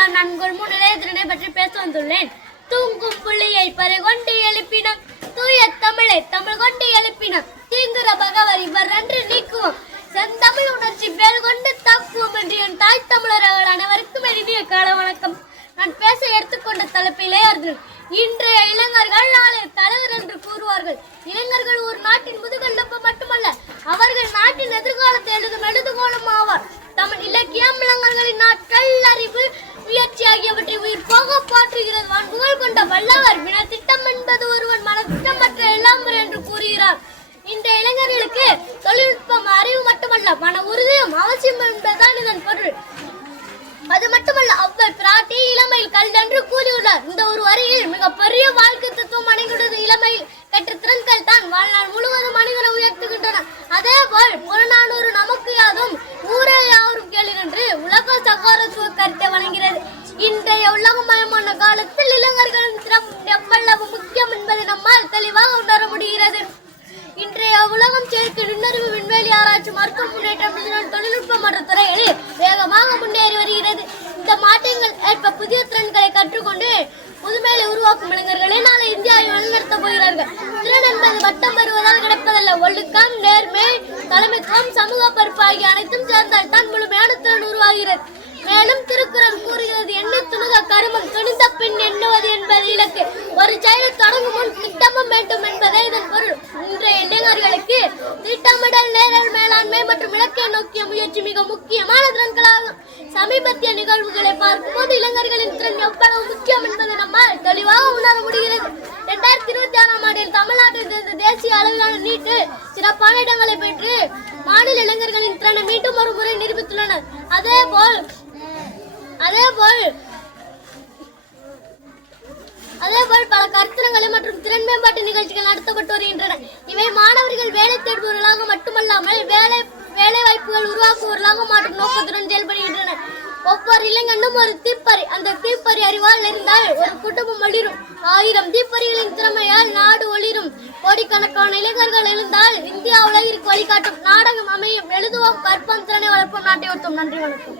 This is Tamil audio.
நான் நன்கொள் முன்னிலை திறனை பற்றி பேச வந்துள்ளேன். தூங்கும் புள்ளியை பறிகொண்டு எழுப்பினம், தூய தமிழை தமிழ் கொண்டு எழுப்பினம், தீங்குற பகவர் இவர் நன்று நீக்குவோம், செந்தமிழ் உணர்ச்சி பேர் கொண்டு தாக்குவோம் என்று என் தாய் தமிழர்கள் அனைவருக்கும் எழுதிய கால வணக்கம். நான் பேச எடுத்துக்கொண்ட தலைப்பிலே இன்றைய இளைஞர்கள் நாளை தலைவர் என்று கூறுவார்கள். இளைஞர்கள் ஒரு நாட்டின் முதுகெலும்பு மட்டுமல்ல, அவர்கள் நாட்டின் எதிர்காலத்தை எழுதும் எழுதுகோலும் ஆவார். தமிழ் இலக்கியம் இளைஞர்களின் நாட்கள் அறிவு முயற்சி ஆகியவற்றை உயிர் போக போற்றுகிறது. புகழ் கொண்ட வல்லவர் வினா திட்டம் என்பது ஒருவன் மனத்திட்டம் மற்ற எல்லாம் என்று கூறுகிறார். இன்றைய இளைஞர்களுக்கு தொழில்நுட்பம் அறிவு மட்டுமல்ல, மன உறுதியும் அவசியம் என்பதுதான் இதன் பொருள். அது மட்டுமல்ல, அவ்வர் பிராட்டி இளமையில் கல்வென்று கூறியுள்ளார். இந்த ஒரு வரியில் மிகப்பெரிய வாழ்க்கை தத்துவம் அடங்கியுள்ளது. இளமையில் கற்ற திறன்கள் தான் வாழ்நாள் முழுவதும் மனிதனை உயர்த்துகின்றன. அதே போல் புறநானூறு நமக்கு யாதும் ஊரே யாவரும் கேளீர் என்று உலக சகோதரத்துவ கருத்தை வழங்குகிறது. இன்றைய உலகமயமான காலத்தில் இளைஞர்களின் திறம் எவ்வளவு முக்கியம் என்பதை நம்மால் தெளிவாக உணர முடிகிறது. இன்றைய உலகம் சேர்க்கு நுண்ணறிவு, விண்வெளி ஆராய்ச்சி, மருத்துவ முன்னேற்றம், தொழில்நுட்பம் மற்ற துறைகளில் வேகமாக முன்னேறி வருகிறது. இந்த மாற்றங்கள் ஏற்ப புதிய திறன்களை கற்றுக்கொண்டு புதுமையை உருவாக்கும் இளைஞர்களே நாளை இந்தியாவை வழிநடத்தப் போகிறார்கள். திறன் என்பது வட்டம் பெறுவதால் கிடைப்பதல்ல. ஒழுக்கம், நேர்மை, தலைமைத்துவம், சமூக பொறுப்பு ஆகிய அனைத்தும் சேர்ந்தால் தான் முழுமையான திறன் உருவாகிறது. மேலும் திருக்குறள் கூறுகிறது, எண்ணி துணுக கருமம், துணிந்த பின் எண்ணுவது என்பது இலக்கு. ஒரு செயலை தொடங்கும் முன் திட்டமும் வேண்டும் என்பதே இதன் பொருள். இன்றைய இளைஞர்களுக்கு திட்டமிடல், நேரல் மேலாண்மை மற்றும் இலக்கை நோக்கிய முயற்சி மிக முக்கியமான திறன்களாகும். சமீபத்திய நிகழ்வுகளை பார்க்கும்போது இளைஞர்களின் திறன் எவ்வளவு முக்கியம் என்பதை நம்மால் தெளிவாக உணர முடிகிறது. 2026ஆம் ஆண்டில் தமிழ்நாட்டில் இருந்த தேசிய அளவிலான நீட்டு சிறப்பான இடங்களை பெற்று மாநில இளைஞர்களின் திறனை மீண்டும் ஒரு முறை நிரூபித்துள்ளனர். அதேபோல் பல கருத்தரங்கள் மற்றும் திறன் மேம்பாட்டு நிகழ்ச்சிகள் நடத்தப்பட்டு வருகின்றன. இவை மாணவர்கள் வேலை தேடுபவர்களாக மட்டுமல்லாமல் வேலை வாய்ப்புகள் உருவாக்குவர்களாக மாற்றும் நோக்கத்துடன் செயல்படுகின்றன. ஒவ்வொரு இளைஞனும் ஒரு தீப்பறி. அந்த தீப்பறி அறிவால் இருந்தால் ஒரு குடும்பம் ஒளிரும். 1000 தீப்பறிகளின் திறமையால் நாடு ஒளிரும். கோடிக்கணக்கான இளைஞர்கள் எழுந்தால் இந்தியா உலகிற்கு வழிகாட்டும். நாடகம் அமையும். எழுதுவோம், கற்போம், திறனை வளர்ப்போம், நாட்டை ஒருத்தோம். நன்றி, வணக்கம்.